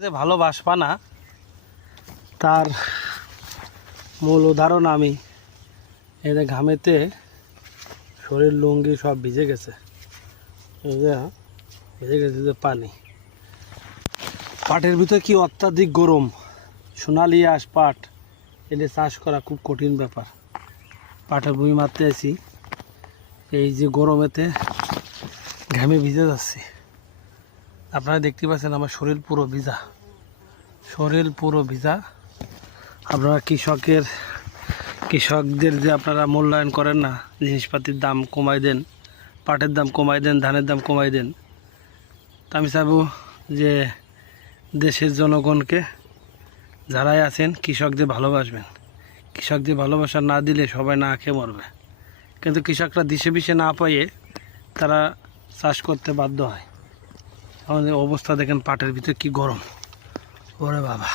যে ভালোবাসবা না তার মূল উদাহরণ আমি এদের ঘামেতে শরীর লুঙ্গি সব ভিজে গেছে, এই যে ভিজে গেছে যে পানি। পাটের ভিতরে কি অত্যাধিক গরম, সোনালি আঁশ পাট, এদের চাষ করা খুব কঠিন ব্যাপার। পাটের ভুঁই মারতে আসি, এই যে গরমেতে ঘামে ভিজে যাচ্ছে। আপনারা দেখতে পাচ্ছেন আমার শরীর পুরো ভিজা, শরীর পুরো ভিজা। আপনারা কৃষকদের যে আপনারা মূল্যায়ন করেন না, জিনিসপাতির দাম কমাই দেন, পাটের দাম কমাই দেন, ধানের দাম কমাই দেন। তা আমি চাইব যে দেশের জনগণকে যারাই আছেন কৃষকদের ভালোবাসবেন। কৃষকদের ভালোবাসা না দিলে সবাই না খেয়ে মরবে। কিন্তু কৃষকরা দিশে পিষে না পাইয়ে তারা চাষ করতে বাধ্য হয়। আমাদের অবস্থা দেখেন, পাটের ভিতরে কি গরম, ওরে বাবা।